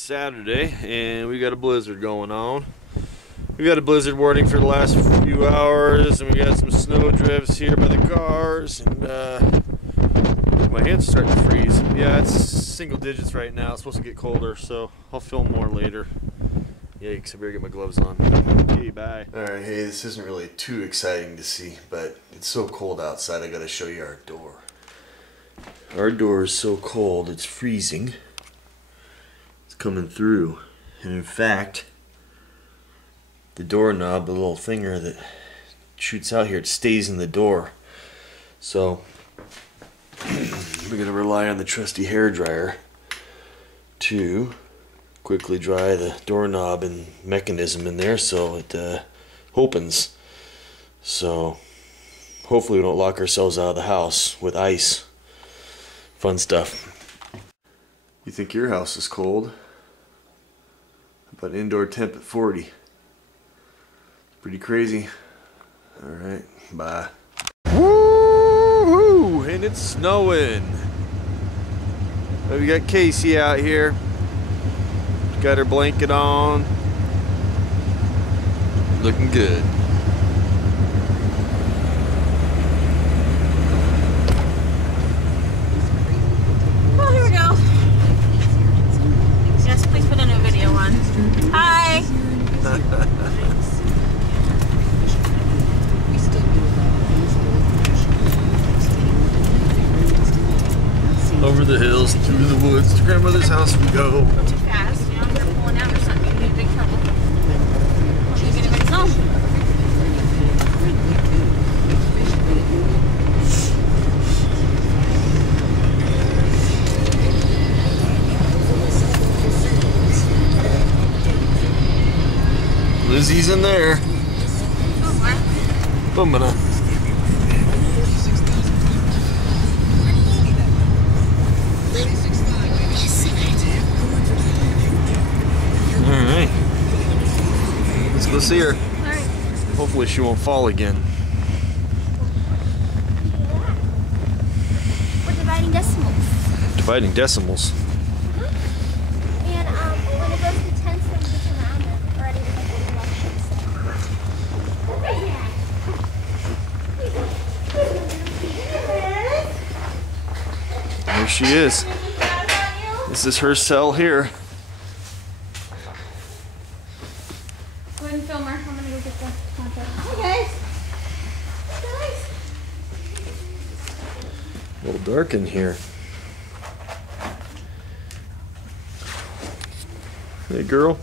Saturday, and we got a blizzard going on. We got a blizzard warning for the last few hours, and we got some snow drifts here by the cars, and my hands are starting to freeze. Yeah, it's single digits right now. It's supposed to get colder, so I'll film more later. Yikes, I better get my gloves on. Okay, bye. Alright, hey, this isn't really too exciting to see, but it's so cold outside, I gotta show you our door. Our door is so cold, it's freezing. It's coming through. And in fact, the doorknob, the little finger that shoots out here, it stays in the door. So, we're gonna rely on the trusty hairdryer to quickly dry the doorknob and mechanism in there so it opens. So, hopefully we don't lock ourselves out of the house with ice. Fun stuff. You think your house is cold? But indoor temp at 40. Pretty crazy. Alright, bye. Woo-hoo! And it's snowing. We got Casey out here. Got her blanket on. Looking good. Oh, here we go. Yes, please put a new video on. Hi. Over the hills, through the woods, to grandmother's house we go. Go too fast, you know, if you're pulling out or something, you'll be in big trouble. Don't think anybody's home. Lizzie's in there. Oh, what? Bumana. Alright. Let's go see her. Alright. Hopefully she won't fall again. We're dividing decimals. Dividing decimals. And when it goes to tenths, then we get around it already to make There she is. This is her cell here. Go ahead and film her. I'm gonna go get the contact. Hey guys. A little dark in here. Hey girl.